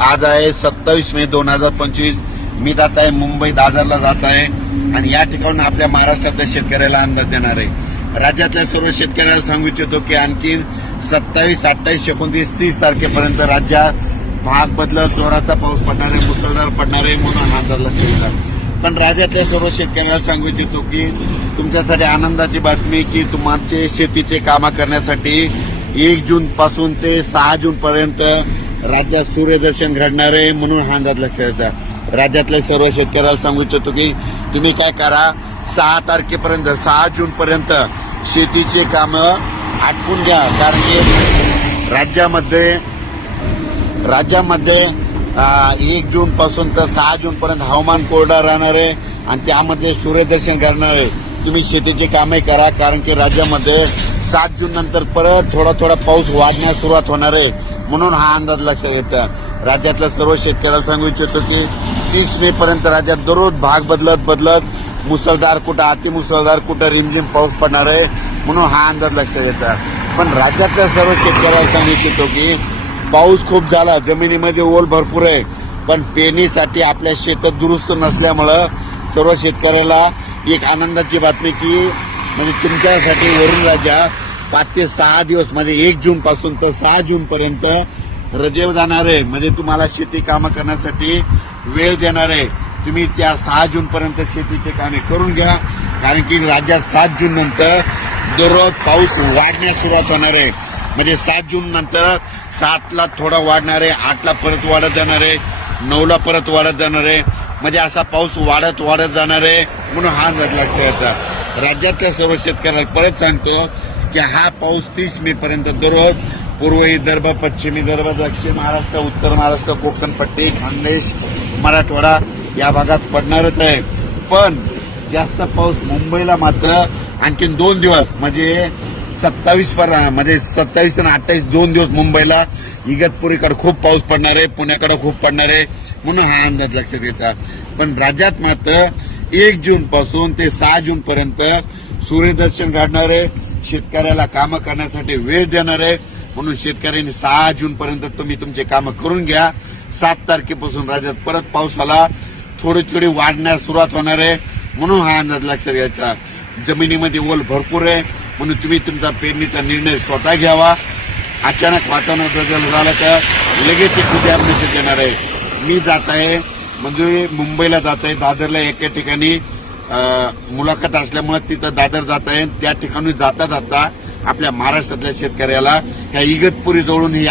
आज आहे सत्तावीस मे दोन हजार पंचवीस. मी जात आहे मुंबई दादरला जात आहे. आणि या ठिकाणून आपल्या महाराष्ट्रातल्या शेतकऱ्याला अंदाज देणार आहे. राज्यातल्या सर्व शेतकऱ्याला सांगू इच्छितो की आणखी सत्तावीस अठ्ठावीस एकोणतीस तीस तारखेपर्यंत राज्यात भाग बदलत जोराचा पाऊस पडणार आहे मुसळधार पडणार आहे म्हणून अंदाज लक्षात पण राज्यातल्या सर्व शेतकऱ्याला सांगू इच्छितो की तुमच्यासाठी आनंदाची बातमी की तुमचे शेतीचे कामं करण्यासाठी एक जून पासून ते सहा जून पर्यंत राज्यात सूर्यदर्शन घडणार आहे म्हणून हा अंदाज लक्षात येतात राज्यातल्या सर्व शेतकऱ्याला सांगू इच्छितो की तुम्ही काय करा सहा तारखेपर्यंत सहा जून पर्यंत शेतीचे कामं आटपून घ्या. कारण की राज्यामध्ये राज्यामध्ये एक जून पासून तर सहा जून पर्यंत हवामान कोरडा राहणार आहे आणि त्यामध्ये सूर्यदर्शन करणार आहे. तुम्ही शेतीचे कामे करा कारण की राज्यामध्ये सात जून नंतर परत थोडा थोडा पाऊस वाढण्यास सुरुवात होणार आहे. म्हणून हा अंदाज लक्षात घेता राज्यातल्या सर्व शेतकऱ्याला सांगू इच्छितो की तीस मे पर्यंत राज्यात दररोज भाग बदलत बदलत मुसळधार कुठं अतिमुसळधार कुठं रिमझिम पाऊस पडणार आहे म्हणून हा अंदाज लक्षात येतात पण राज्यातल्या सर्व शेतकऱ्याला सांगू इच्छितो की पाऊस खूप झाला जमिनीमध्ये ओल भरपूर आहे पण पेरणीसाठी आपल्या शेतात दुरुस्त नसल्यामुळं सर्व शेतकऱ्याला एक आनंदाची बातमी की म्हणजे तुमच्यासाठी वरून राजा पाच ते सहा दिवस म्हणजे एक जून पासून तर सहा जून पर्यंत रजेव जाणार आहे. म्हणजे तुम्हाला शेती कामं करण्यासाठी वेळ देणार आहे. तुम्ही त्या सहा जून पर्यंत शेतीचे कामे करून घ्या. कारण की राज्यात सात जून नंतर दररोज पाऊस वाढण्यास सुरुवात होणार आहे. म्हणजे सात जून नंतर सातला थोडा वाढणार आहे आठला परत वाढत जाणार आहे नऊला परत वाढत जाणार आहे. म्हणजे असा पाऊस वाढत वाढत जाणार आहे. म्हणून हा अंदाज लक्षात येतात राज्यातल्या सर्व शेतकऱ्यांना परत सांगतो की हा पाऊस तीस मे पर्यंत दररोज. पूर्व विदर्भ पश्चिम विदर्भ दक्षिण महाराष्ट्र उत्तर महाराष्ट्र कोकण पट्टी खानदेश मराठवाडा या भागात पडणारच आहे. पण जास्त पाऊस मुंबईला मात्र आणखीन दोन दिवस म्हणजे सत्तावीस पर म्हणजे सत्तावीस आणि अठ्ठावीस दोन दिवस मुंबईला इगतपुरीकडे खूप पाऊस पडणार आहे पुण्याकडे खूप पडणार आहे म्हणून हा अंदाज लक्षात घ्यायचा पण राज्यात मात्र एक जून पासून ते सहा जून पर्यंत सूर्यदर्शन घडणार आहे. शेतकऱ्याला कामं करण्यासाठी वेळ देणार आहे. म्हणून शेतकऱ्यांनी सहा जून पर्यंत तुम्ही तुमचे कामं करून घ्या. सात तारखेपासून राज्यात परत पावसाला थोडी थोडी वाढण्यास सुरुवात होणार आहे. म्हणून हा अंदाज लक्षात घ्यायचा. जमिनीमध्ये ओल भरपूर आहे. म्हणून तुम्ही तुमचा पेरणीचा निर्णय स्वतः घ्यावा. अचानक वातावरण बदल झाला तर लगेच एक उद्या मेसेज येणार आहे. मी जात आहे. म्हणजे मुंबईला जात आहे. दादरला एका ठिकाणी. मुलाखत असल्यामुळे तिथं दादर जात आहे. त्या ठिकाणी जाता जाता आपल्या महाराष्ट्रातल्या शेतकऱ्याला ह्या इगतपुरी जवळून ही